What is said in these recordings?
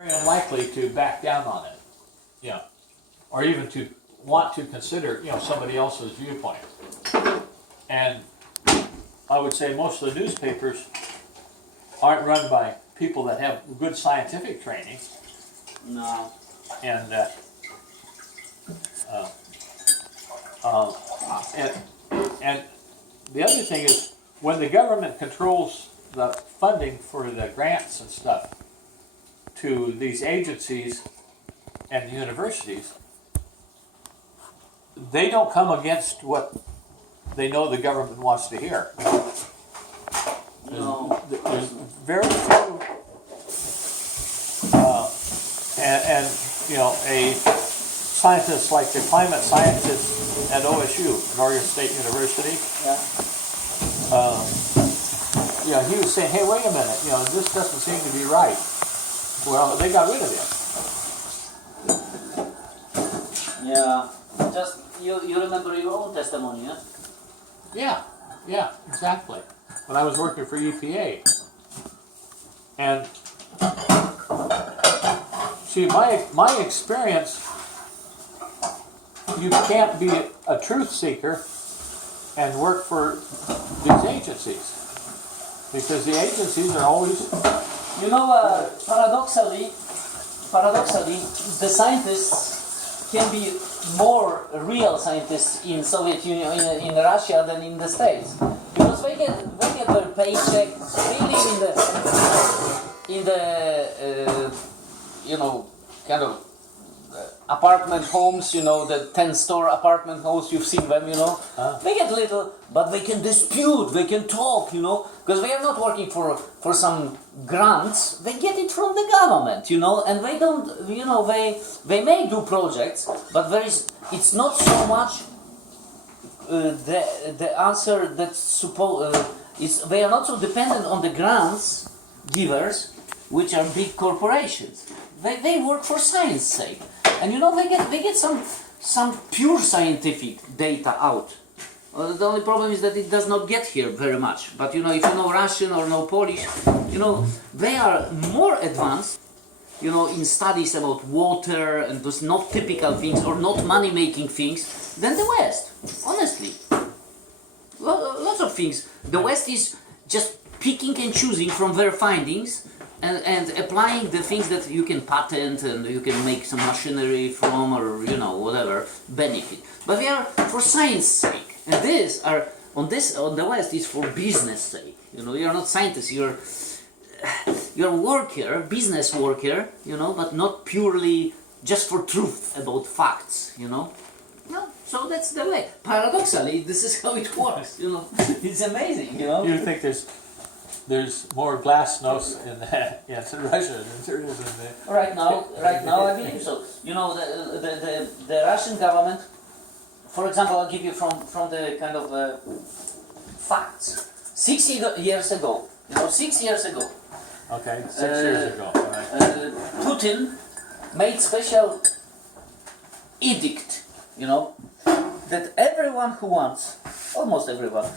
very unlikely to back down on it, yeah, or even to want to consider, somebody else's viewpoint. And I would say most of the newspapers aren't run by people that have good scientific training. No. And and the other thing is, when the government controls the funding for the grants and stuff to these agencies and universities, they don't come against what they know the government wants to hear. No. There's very few, and a scientist like the climate scientist at OSU, Oregon State University, he was saying, hey, wait a minute, this doesn't seem to be right. Well, they got rid of him. Yeah, just you remember your own testimony, yeah? Yeah, exactly. When I was working for EPA. And see, my experience, you can't be a truth seeker and work for these agencies, because the agencies are always... Paradoxically, the scientists can be more real scientists in Soviet Union, in Russia, than in the States, because they get their paycheck. They live in the kind of apartment homes, the 10-store apartment homes, you've seen them, They get little, but they can dispute, they can talk, because they are not working for some grants, they get it from the government, and they don't, they may do projects, but it's not so much the answer that's they are not so dependent on the grants givers, which are big corporations. They work for science sake. And they get some pure scientific data out. The only problem is that it does not get here very much. But if you know Russian or know Polish, they are more advanced, in studies about water and those not typical things or not money-making things than the West. Honestly, lots of things. The West is just picking and choosing from their findings. And applying the things that you can patent and you can make some machinery from, or whatever benefit. But they are for science sake, and these are on the West is for business sake. You're not scientists. You're worker, business worker. But not purely just for truth about facts. No, so that's the way. Paradoxically, this is how it works. It's amazing. You think there's more glasnost in Russia than there is in the... Right now, I believe so. The Russian government, for example, I'll give you from the kind of facts. 6 years ago, 6 years ago. Okay, 6 years ago. Right. Putin made special edict, that everyone who wants, almost everyone,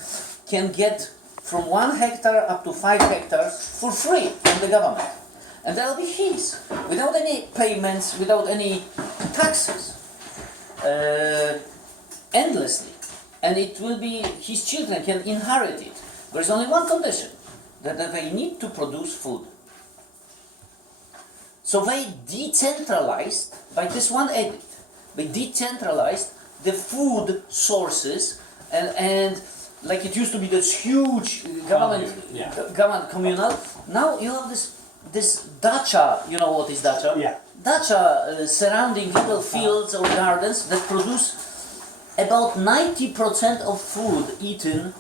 can get from 1 hectare up to 5 hectares for free from the government. And that'll be his, without any payments, without any taxes, endlessly. And it will be, his children can inherit it. There's only one condition, that they need to produce food. So they decentralized, by this one edict, they decentralized the food sources and like it used to be this huge government communal. Now you have this dacha. You know what is dacha? Yeah. Dacha surrounding little fields or gardens that produce about 90% of food eaten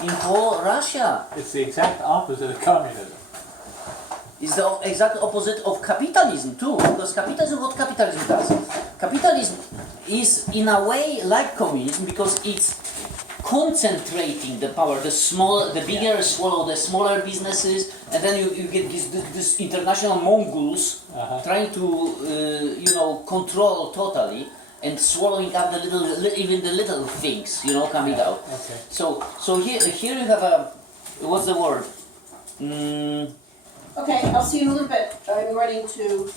in whole Russia. It's the exact opposite of communism. It's the exact opposite of capitalism too, because what capitalism does? Capitalism is in a way like communism because it's concentrating the power. The bigger swallow the smaller businesses, and then you get this international Mongols trying to control totally and swallowing up even the little things coming out. Okay. So here you have what's the word? Okay, I'll see you in a little bit. I'm running to